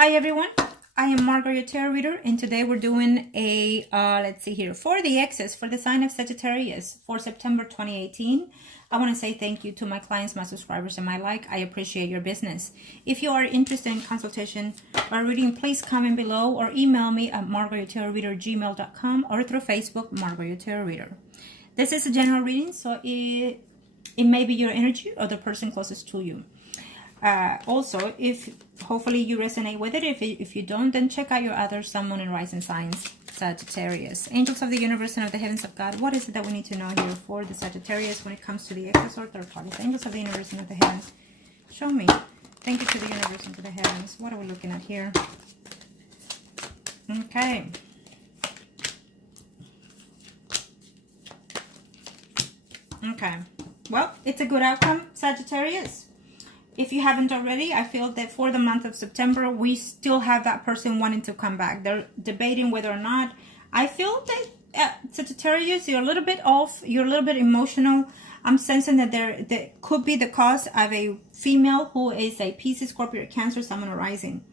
Hi everyone, I am Margourtarotreader, and today we're doing a, let's see here, for the X's, for the sign of Sagittarius for September 2018. I want to say thank you to my clients, my subscribers, and my like. I appreciate your business. If you are interested in consultation or reading, please comment below or email me at margourtarotreader@gmail.com or through Facebook, Margourtarotreader. This is a general reading, so it may be your energy or the person closest to you. Also, if hopefully you resonate with it. If you don't, then check out your other sun, moon, and rising signs. Sagittarius, angels of the universe and of the heavens of God, what is it that we need to know here for the Sagittarius when it comes to the X's or third parties? Angels of the universe and of the heavens, show me. Thank you to the universe and to the heavens. What are we looking at here? Okay. Okay, well, it's a good outcome, Sagittarius. If you haven't already, I feel that for the month of September, we still have that person wanting to come back. They're debating whether or not. I feel that Sagittarius, you're a little bit off. You're a little bit emotional. I'm sensing that there could be the cause of a female who is a Pisces, Scorpio, Cancer, Sun, Moon, rising.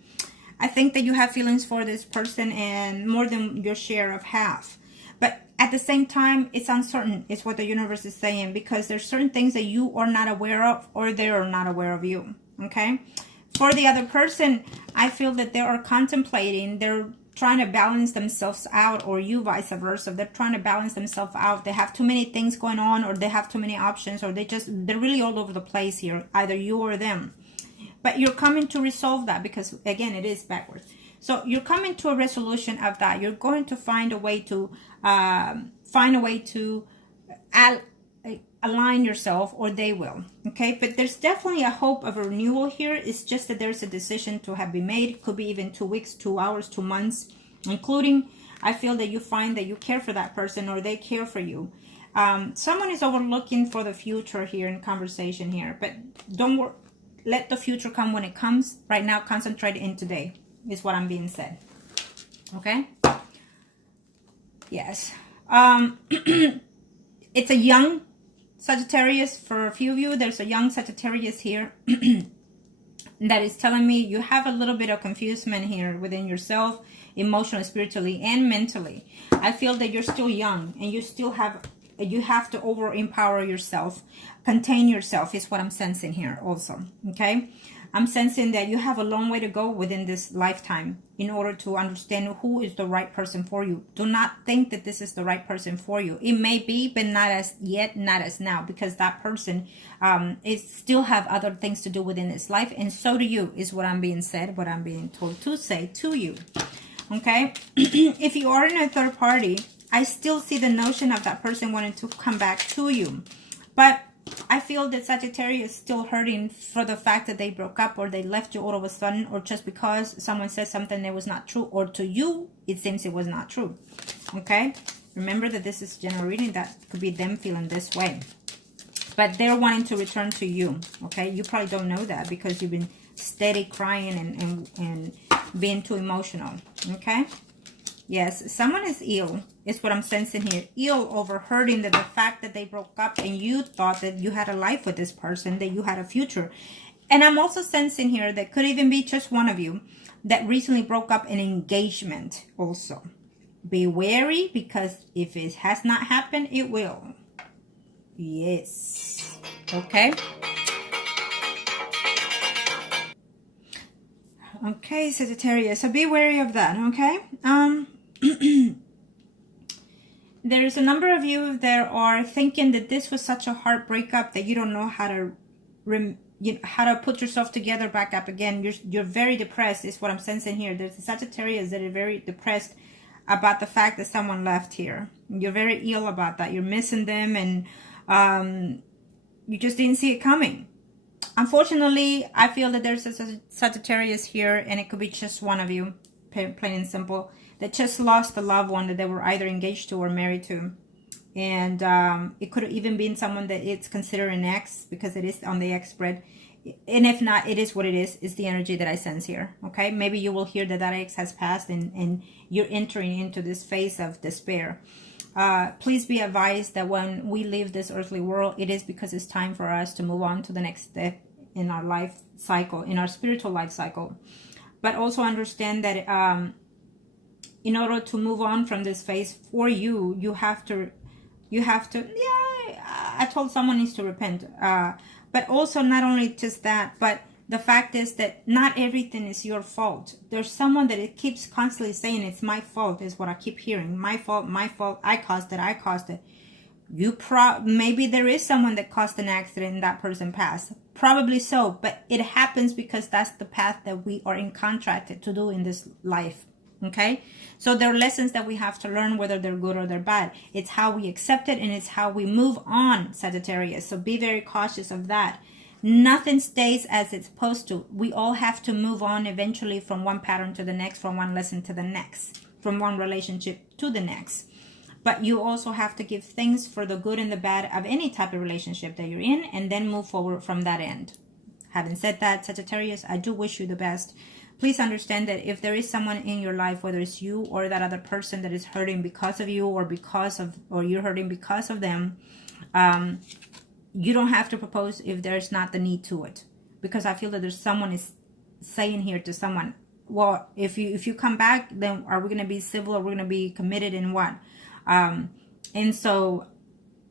I think that you have feelings for this person and more than your share of half. But at the same time, it's uncertain, is what the universe is saying, because there's certain things that you are not aware of or they are not aware of you, okay? For the other person, I feel that they are contemplating, they're trying to balance themselves out, or you vice versa. They're trying to balance themselves out. They have too many things going on, or they have too many options, or they're really all over the place here, either you or them. But you're coming to resolve that because, again, it is backwards. So you're coming to a resolution of that. You're going to find a way to align yourself, or they will. Okay, but there's definitely a hope of a renewal here. It's just that there's a decision to have been made. It could be even 2 weeks, 2 hours, 2 months, including. I feel that you find that you care for that person or they care for you. Someone is overlooking for the future here in conversation here, but don't worry. Let the future come when it comes. Right now, concentrate in today, is what I'm being said. Okay? Yes. It's a young Sagittarius. For a few of you, there's a young Sagittarius here that is telling me you have a little bit of confusion here within yourself, emotionally, spiritually, and mentally. I feel that you're still young and you still have to empower yourself, contain yourself, is what I'm sensing here also. Okay, I'm sensing that you have a long way to go within this lifetime in order to understand who is the right person for you. Do not think that this is the right person for you. It may be, but not as yet, not as now, because that person is still have other things to do within this life, and so do you, is what I'm being said, what I'm being told to say to you. Okay, if you are in a third party, I still see the notion of that person wanting to come back to you. But I feel that Sagittarius is still hurting for the fact that they broke up, or they left you all of a sudden, or just because someone said something that was not true, or to you, it seems it was not true. Okay? Remember that this is general reading. That could be them feeling this way. But they're wanting to return to you. Okay? You probably don't know that because you've been steady crying and being too emotional. Okay? Yes, someone is ill, is what I'm sensing here. Ill over hurting the fact that they broke up and you thought that you had a life with this person, that you had a future. And I'm also sensing here that could even be just one of you that recently broke up an engagement also. Be wary, because if it has not happened, it will. Yes. Okay. Okay, Sagittarius. So be wary of that, okay? There's a number of you that are thinking that this was such a hard breakup that you don't know how to put yourself together back up again. You're very depressed, is what I'm sensing here. There's a Sagittarius that are very depressed about the fact that someone left here. You're very ill about that. You're missing them, and you just didn't see it coming. Unfortunately, I feel that there's a Sagittarius here, and it could be just one of you, plain and simple, that just lost a loved one that they were either engaged to or married to. And it could have even been someone that it's considered an ex, because it is on the ex spread. And if not, it is what it is. It's the energy that I sense here. Okay, maybe you will hear that ex has passed and you're entering into this phase of despair. Please be advised that when we leave this earthly world, it is because it's time for us to move on to the next step in our life cycle, in our spiritual life cycle. But also understand that in order to move on from this phase for you, you have to, I told someone needs to repent. But also not only just that, but the fact is that not everything is your fault. There's someone that it keeps constantly saying it's my fault, is what I keep hearing. My fault, I caused it. Maybe there is someone that caused an accident and that person passed. Probably so, but it happens because that's the path that we are contracted to do in this life. Okay, so there are lessons that we have to learn, whether they're good or they're bad. It's how we accept it, and it's how we move on, Sagittarius. So be very cautious of that. Nothing stays as it's supposed to. We all have to move on eventually from one pattern to the next, from one lesson to the next, from one relationship to the next. But you also have to give thanks for the good and the bad of any type of relationship that you're in, and then move forward from that end. Having said that, Sagittarius, I do wish you the best. Please understand that if there is someone in your life, whether it's you or that other person that is hurting because of you, or you're hurting because of them, you don't have to propose if there's not the need to it. Because I feel that there's someone is saying here to someone, well, if you come back, then are we going to be civil, or we're going to be committed in what? And so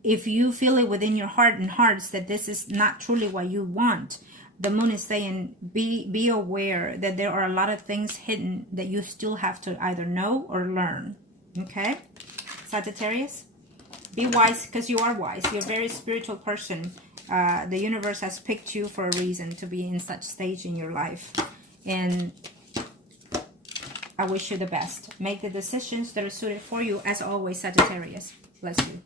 if you feel it within your heart and hearts that this is not truly what you want, the moon is saying be aware that there are a lot of things hidden that you still have to either know or learn. Okay, Sagittarius, be wise, because you are wise. You're a very spiritual person. The universe has picked you for a reason to be in such stage in your life, and I wish you the best. Make the decisions that are suited for you. As always, Sagittarius, bless you.